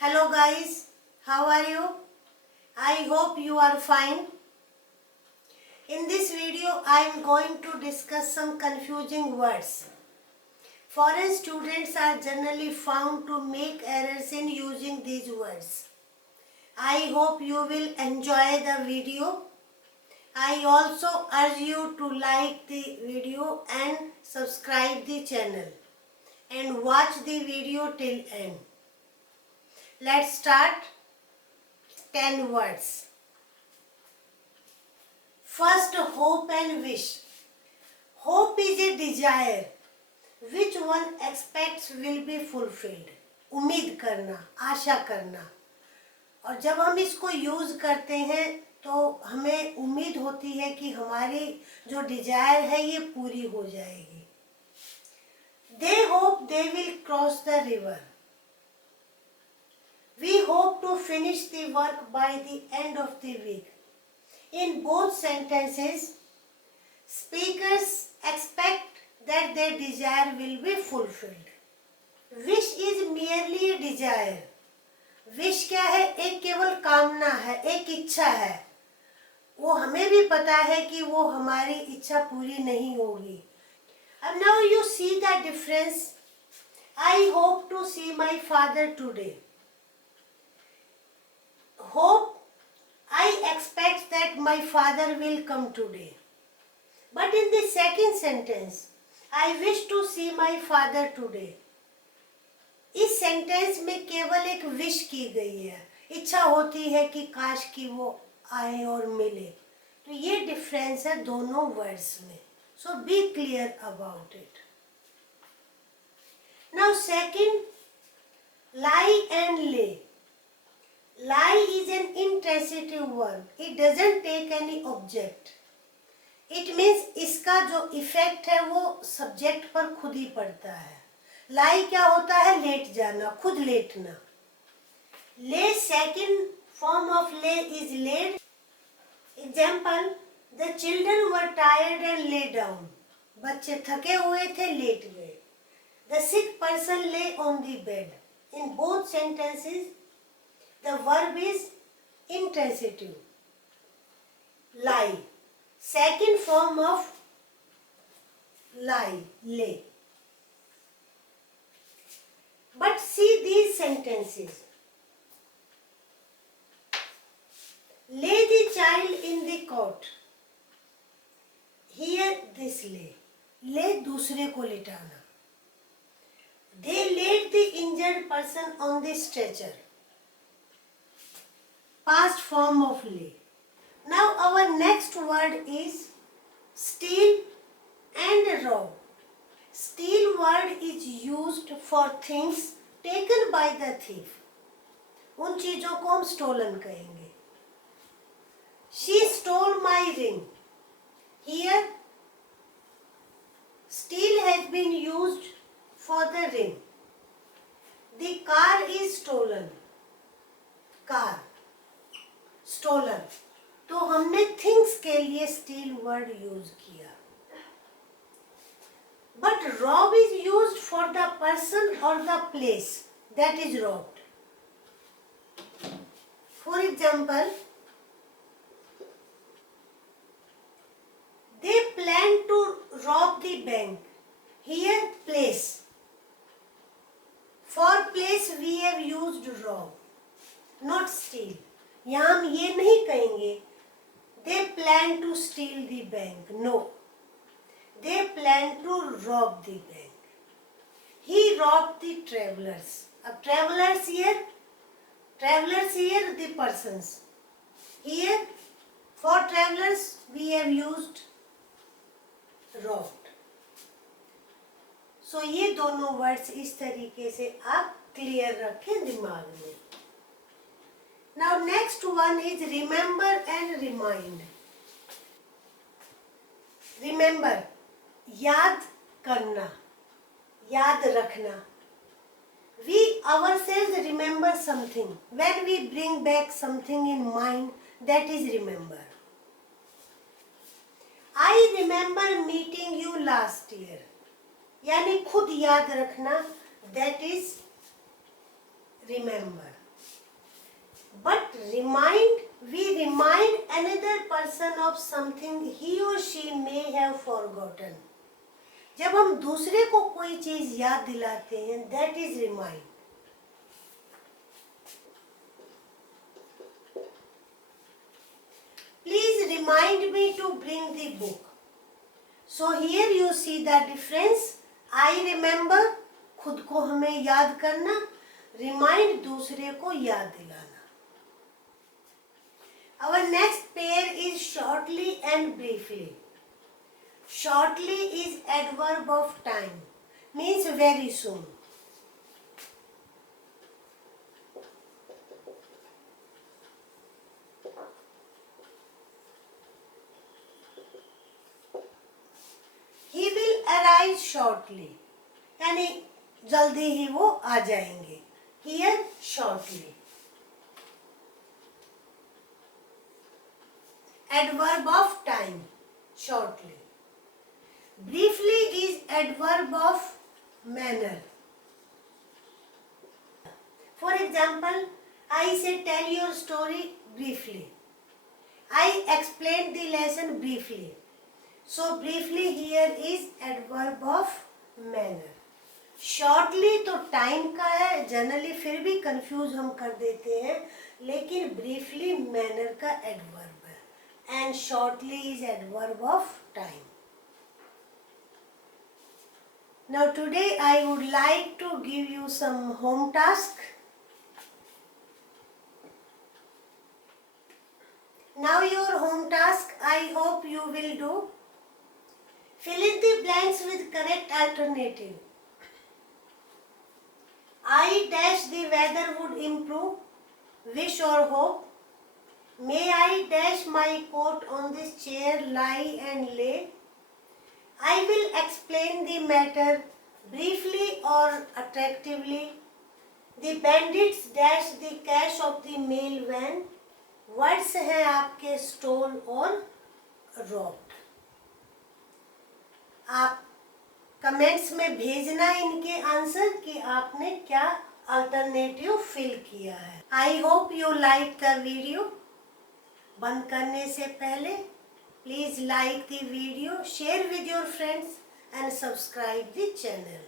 Hello guys, how are you? I hope you are fine. In this video, I am going to discuss some confusing words. Foreign students are generally found to make errors in using these words. I hope you will enjoy the video. I also urge you to like the video and subscribe the channel and watch the video till end. Let's start. 10 words. First, hope and wish. Hope is a desire which one expects will be fulfilled. उम्मीद करना, आशा करना. और जब हम इसको use करते हैं तो हमें उम्मीद होती है कि हमारी जो डिजायर है ये पूरी हो जाएगी. They hope they will cross the river. We hope to finish the work by the end of the week. In both sentences, speakers expect that their desire will be fulfilled. Wish is merely a desire. Wish क्या है? एक केवल कामना है, एक इच्छा है. वो हमें भी पता है कि वो हमारी इच्छा पूरी नहीं होगी. And now you see the difference. I hope to see my father today. Hope, I expect that my father will come today. But in the second sentence, I wish to see my father today. इस sentence में केवल एक wish की गई है. इच्छा होती है कि काश कि वो आए और मिले. तो ये डिफरेंस है दोनों वर्ड्स में. So be clear about it. Now second, lie and lay. Lie is an intransitive verb. It doesn't take any object. It means इसका जो इफेक्ट है वो सब्जेक्ट पर खुद ही पड़ता है. लाई क्या होता है? लेट जाना, खुद लेटना. Lay, second form of lay is laid. Example, the children were tired and lay down. बच्चे थके हुए थे, लेट गए. The sick person lay on the bed. In both sentences the verb is intransitive. Lie. Second form of lie, lay. But see these sentences. Lay the child in the cot. Here this lay. Lay दूसरे को लिटाना. They laid the injured person on the stretcher. Past form of lay. Now our next word is steal and rob. Steal word is used for things taken by the thief. उन चीजों को हम stolen कहेंगे. She stole my ring. Here steal has been used for the ring. The car is stolen. Car stolen. तो हमने things के लिए steal word use किया. But rob is used for the person और the place that is robbed. For example, they plan to rob the bank. Here place. For place we have used rob, not steal. यहाँ हम ये नहीं कहेंगे they plan to steal the bank. No, they plan to rob the bank. He robbed the travelers. अब travelers here the persons. Here for travelers we have used robbed. So ये दोनों words इस तरीके से आप क्लियर रखें दिमाग में. Now next one is remember and remind. Remember, याद करना, याद रखना. We ourselves remember something. When we bring back something in mind, that is remember. I remember meeting you last year. यानी खुद याद रखना, that is remember. But we remind another person of something he or she may have forgotten. जब हम दूसरे को कोई चीज याद दिलाते हैं, that is remind. Please remind me to bring the book. So here you see the difference. I remember, खुद को हमें याद करना, remind दूसरे को याद दिलाना. Our next pair is shortly and briefly. Shortly is adverb of time, means very soon. He will arrive shortly, यानी जल्दी ही वो आ जाएंगे. Here shortly. Adverb of time, shortly. Briefly is adverb of manner. For example, I say tell your story briefly. I explained the lesson briefly. So briefly here is adverb of manner. Shortly तो time का है, generally फिर भी confuse हम कर देते हैं, लेकिन briefly manner का adverb है, and shortly is adverb of time. Now today I would like to give you some home task. Now your home task, I hope you will do. Fill in the blanks with correct alternative. I dash the weather would improve, wish or hope. May I dash my coat on this chair, lie and lay. I will explain the matter briefly or attractively. The bandits dash the cash of the mail van. Words हैं आपके stole और robbed. आप comments में भेजना इनके answer कि आपने क्या अल्टरनेटिव फिल किया है. I hope you like the video. बंद करने से पहले please like the video, share with your friends and subscribe the channel.